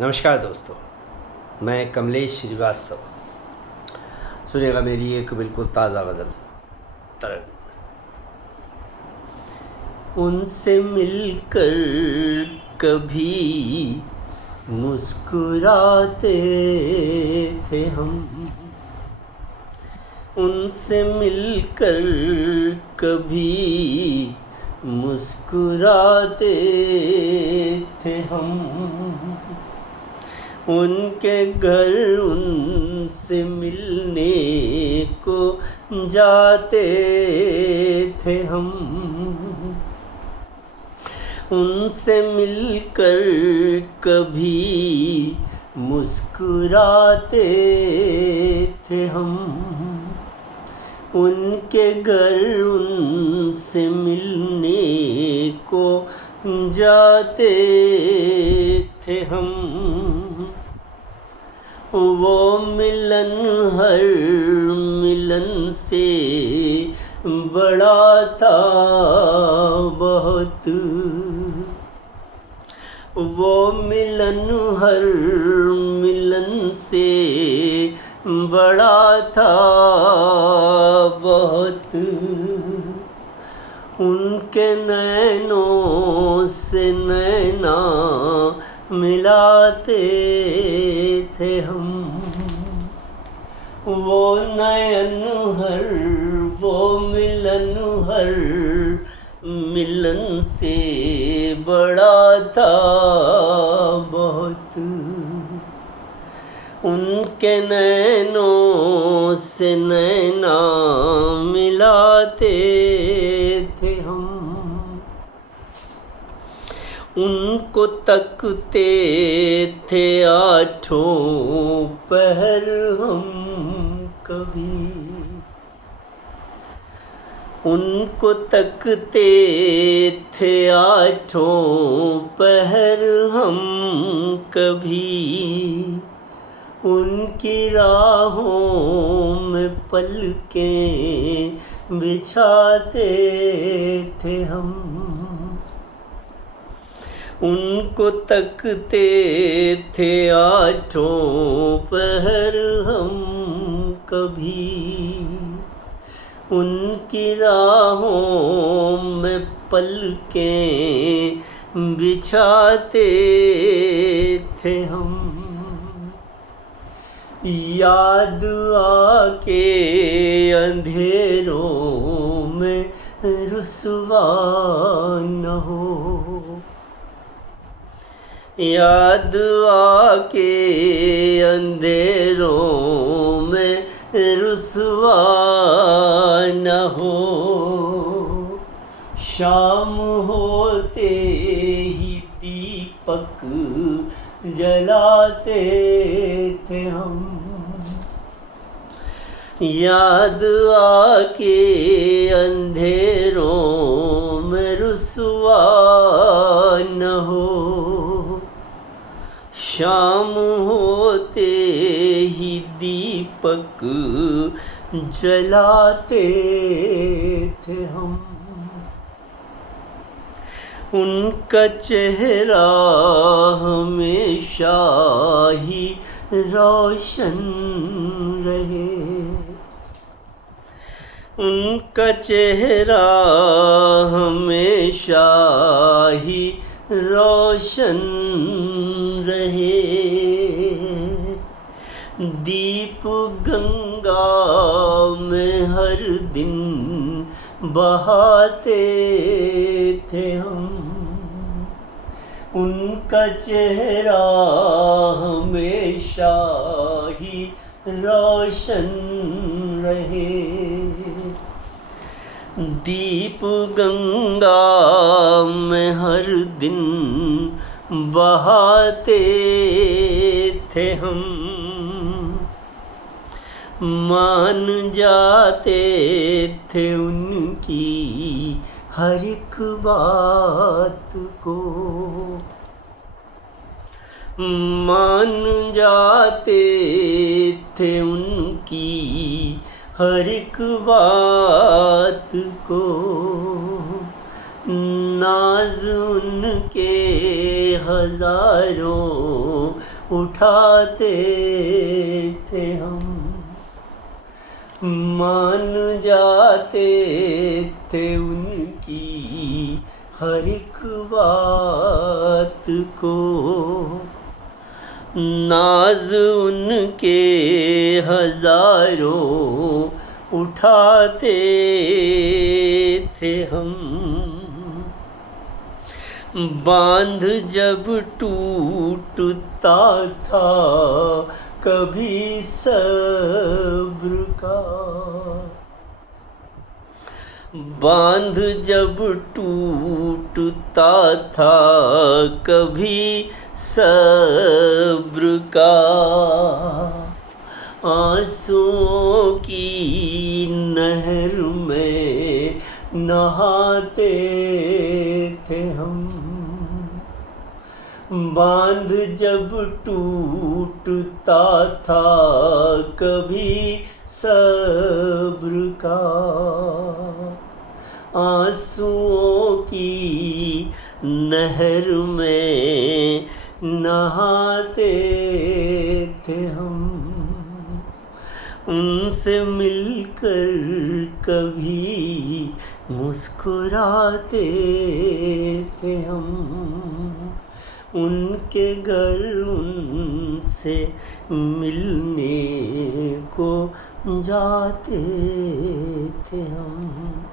नमस्कार दोस्तों, मैं कमलेश श्रीवास्तव। सुनिएगा मेरी एक बिल्कुल ताज़ा गज़ल तरन। उनसे मिलकर कभी मुस्कुराते थे हम, उनसे मिलकर कभी मुस्कुराते थे हम। उनके घर उनसे मिलने को जाते थे हम, उनसे मिलकर कभी मुस्कुराते थे हम। उनके घर उनसे मिलने को जाते थे हम। वो मिलन हर मिलन से बड़ा था बहुत, वो मिलन हर मिलन से बड़ा था बहुत। उनके नैनों से नैना मिलाते थे हम। वो नयन हर वो मिलन हर मिलन से बड़ा था बहुत। उनके नैनों से नैना मिलाते थे हम। उनको तकते थे आठों पहर हम कभी, उनको तकते थे आठों पहर हम कभी। उनकी राहों में पलकें बिछाते थे हम, उनको तकते थे आठों पहर हम कभी। उनकी राहों में पलकें बिछाते थे हम। याद आके अंधेरों में रुसवा न हो, याद आके अंधेरों में रुसवा न हो। शाम होते ही दीपक जलाते थे हम, याद आके अंधेरों में रुसवा न हो। शाम होते ही दीपक जलाते थे हम। उनका चेहरा हमेशा ही रोशन रहे, उनका चेहरा हमेशा ही रोशन रहे। दीप गंगा में हर दिन बहाते थे हम, उनका चेहरा हमेशा ही रोशन रहे। दीप गंगा में हर दिन बहाते थे हम, मान जाते थे उनकी हर एक बात को, मान जाते थे उनकी हर एक बात को। नाज उनके हजारों उठाते थे हम, मान जाते थे उनकी हर एक बात को, नाज उनके हजारों उठाते थे हम। बांध जब टूटता था कभी सब्र का, बांध जब टूटता था कभी सब्र का, आंसुओं की नहर में नहाते थे हम, बांध जब टूटता था कभी सब्र का, आंसुओं की नहर में नहाते थे हम। उनसे मिलकर कभी मुस्कुराते थे हम, उनके घर उनसे मिलने को जाते थे हम।